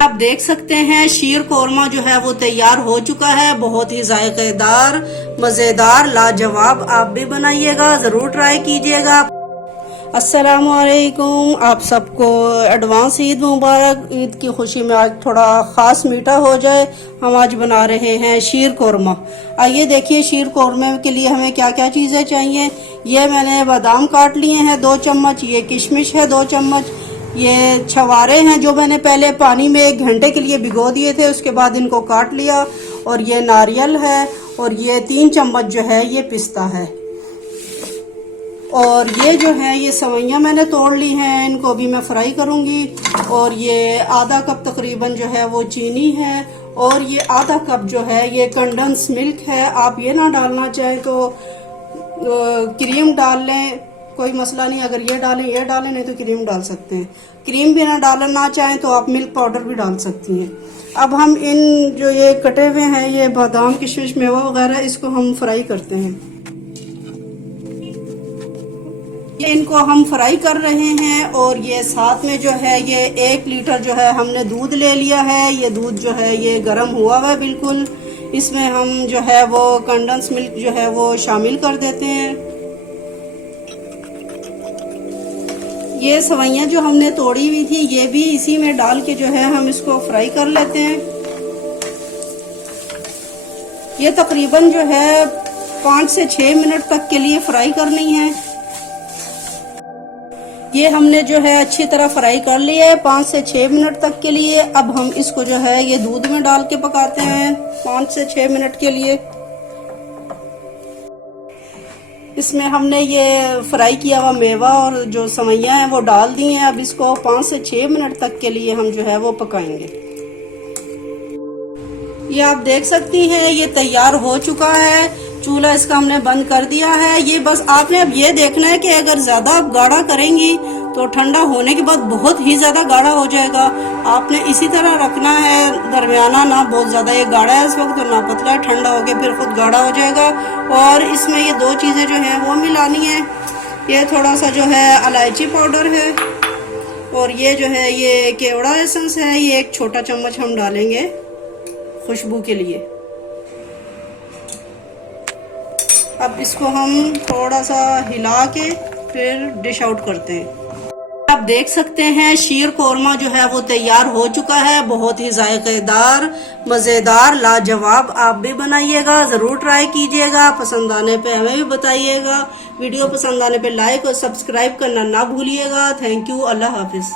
आप देख सकते हैं शीर कोरमा जो है वो तैयार हो चुका है। बहुत ही जायकेदार, मज़ेदार, लाजवाब। आप भी बनाइएगा, ज़रूर ट्राई कीजिएगा। अस्सलाम वालेकुम, आप सबको एडवांस ईद मुबारक। ईद की खुशी में आज थोड़ा ख़ास मीठा हो जाए, हम आज बना रहे हैं शीर कोरमा। आइए देखिए शीर कोरमे के लिए हमें क्या क्या चीज़ें चाहिए। ये मैंने बादाम काट लिए हैं 2 चम्मच, ये किशमिश है 2 चम्मच, ये छवारे हैं जो मैंने पहले पानी में 1 घंटे के लिए भिगो दिए थे, उसके बाद इनको काट लिया। और ये नारियल है, और ये 3 चम्मच जो है ये पिस्ता है। और ये जो है ये सवैयाँ मैंने तोड़ ली हैं, इनको भी मैं फ्राई करूँगी। और ये आधा कप तकरीबन जो है वो चीनी है, और ये आधा कप जो है ये कंडेंस मिल्क है। आप ये ना डालना चाहें तो क्रीम डाल लें, कोई मसला नहीं। अगर ये डालें नहीं तो क्रीम डाल सकते हैं। क्रीम भी ना डालना चाहें तो आप मिल्क पाउडर भी डाल सकती हैं। अब हम इन जो ये कटे हुए हैं ये बादाम किशमिश मेवा वगैरह, इसको हम फ्राई करते हैं। ये इनको हम फ्राई कर रहे हैं। और ये साथ में जो है ये 1 लीटर जो है हमने दूध ले लिया है। ये दूध जो है ये गर्म हुआ हुआ है बिल्कुल। इसमें हम जो है वो कंडेंस मिल्क जो है वो शामिल कर देते हैं। ये सवैयाँ जो हमने तोड़ी हुई थी ये भी इसी में डाल के जो है हम इसको फ्राई कर लेते हैं। ये तकरीबन जो है 5 से 6 मिनट तक के लिए फ्राई करनी है। ये हमने जो है अच्छी तरह फ्राई कर लिया है 5 से 6 मिनट तक के लिए। अब हम इसको जो है ये दूध में डाल के पकाते हैं 5 से 6 मिनट के लिए। इसमें हमने ये फ्राई किया हुआ मेवा और जो सवैयाँ हैं वो डाल दी हैं। अब इसको 5 से 6 मिनट तक के लिए हम जो है वो पकाएंगे। ये आप देख सकती हैं ये तैयार हो चुका है। चूल्हा इसका हमने बंद कर दिया है। ये बस आपने अब ये देखना है कि अगर ज़्यादा आप गाढ़ा करेंगी तो ठंडा होने के बाद बहुत ही ज़्यादा गाढ़ा हो जाएगा। आपने इसी तरह रखना है, दरमियाना, ना बहुत ज़्यादा ये गाढ़ा है इस वक्त तो ना पतला है। ठंडा हो गया फिर खुद गाढ़ा हो जाएगा। और इसमें ये 2 चीज़ें जो हैं वो मिलानी है। ये थोड़ा सा जो है इलायची पाउडर है, और ये जो है ये केवड़ा एसेंस है। ये 1 छोटा चम्मच हम डालेंगे खुशबू के लिए। अब इसको हम थोड़ा सा हिला के फिर डिश आउट करते हैं। आप देख सकते हैं शीर कोरमा जो है वो तैयार हो चुका है। बहुत ही जायकेदार, मज़ेदार, लाजवाब। आप भी बनाइएगा, ज़रूर ट्राई कीजिएगा। पसंद आने पे हमें भी बताइएगा। वीडियो पसंद आने पे लाइक और सब्सक्राइब करना ना भूलिएगा। Thank you. अल्लाह हाफिज़।